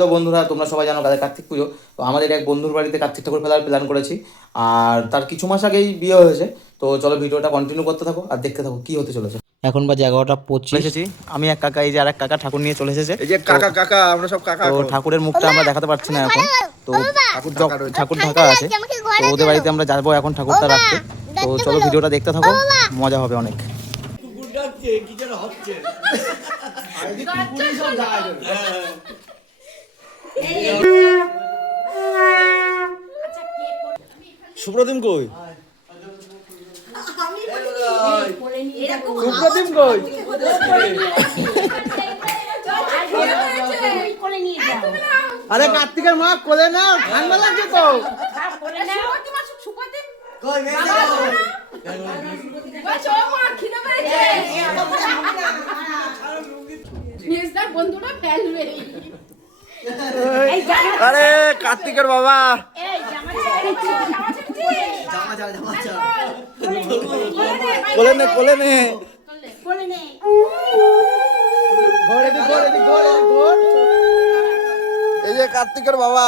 Hello বন্ধুরা, তোমরা সবাই জানো কাদের কার্তিক পুজো। তো আমাদের এক বন্ধুর বাড়িতে কার্তিক ঠাকুর ফেলার প্ল্যান করেছি। আর তার কিছু মাস আগেই বিয়ে হয়েছে। তো চলো ভিডিওটা কন্টিনিউ করতে থাকো আর দেখতে থাকো কি হতে চলেছে। এখন বাজে 11:25 এসেছি। আমি এক কাকা, এই যে আর এক কাকা ঠাকুর নিয়ে চলে এসেছে। এই যে কাকা কাকা, আমরা সব কাকা। তো ঠাকুরের মুখটা আমরা দেখাতে পারছি না এখন। তো ঠাকুর ঢাকা আছে। তো ওদের বাড়িতে আমরা যাবো এখন ঠাকুরটা রাখতে। তো চলো ভিডিওটা দেখতে থাকো, মজা হবে অনেক। সুপ্রতিম কই? সুপ্রতিম কই? আরে কার্তিকের মা কোলে নাও, ঠান্ডা লাগছে তো। আরে কার্তিকের বাবা কোলে নে, কোলে নে। এই যে কার্তিকের বাবা,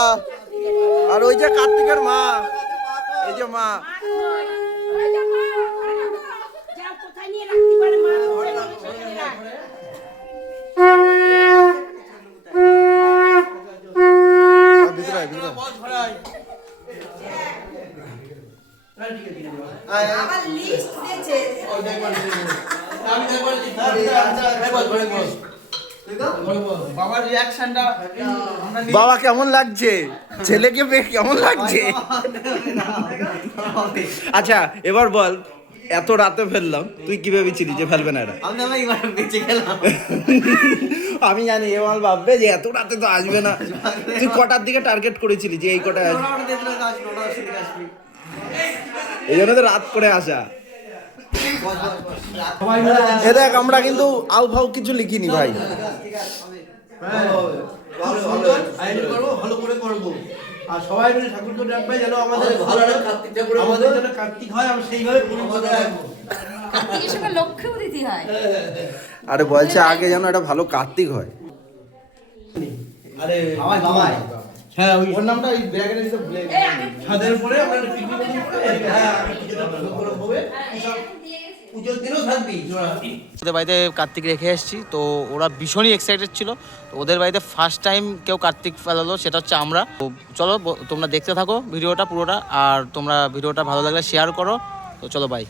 আর ওই যে কার্তিকের মা, এই যে মা। বাবা কেমন লাগছে? ছেলেকে পেয়ে কেমন লাগছে? আচ্ছা এবার বল, এত রাতে ফেললাম, তুই কি ভেবেছিলি যে ফেলবে না এরা? আমি জানি এবার ভাববে যে এত রাতে তো আসবে না। তুই কটার দিকে টার্গেট করেছিলি যে এই কটায় আসবে? এই জন্য তো রাত করে আসা। এ দেখ, আমরা কিন্তু আউ ফাউ কিছু লিখিনি ভাই। ভালো করে করবো আর সবাই মিলে ঠাকুরকে ডাকবে যেন আমাদের জন্য কার্তিক হয়, আমরা সেইভাবে কার্তিকের সঙ্গে লক্ষ্মীও দিতে হয়। আরে বলছে আগে যেন একটা ভালো কার্তিক হয়। আরে আমার বাবাই, হ্যাঁ ওর নামটা এই ব্যাগের ভিতরে ভুলে ছাদের পরে আমরা পিকনিক করে, হ্যাঁ করে হবে সব পুজোর দিনও থাকবি জোড়া। ওদের বাড়িতে কার্তিক রেখে এসেছি, তো ওরা ভীষণই এক্সাইটেড ছিল। তো ওদের বাড়িতে ফার্স্ট টাইম কেউ কার্তিক ফেলালো, সেটা হচ্ছে আমরা। তো চলো তোমরা দেখতে থাকো ভিডিওটা পুরোটা, আর তোমরা ভিডিওটা ভালো লাগলে শেয়ার করো। তো চলো বাই।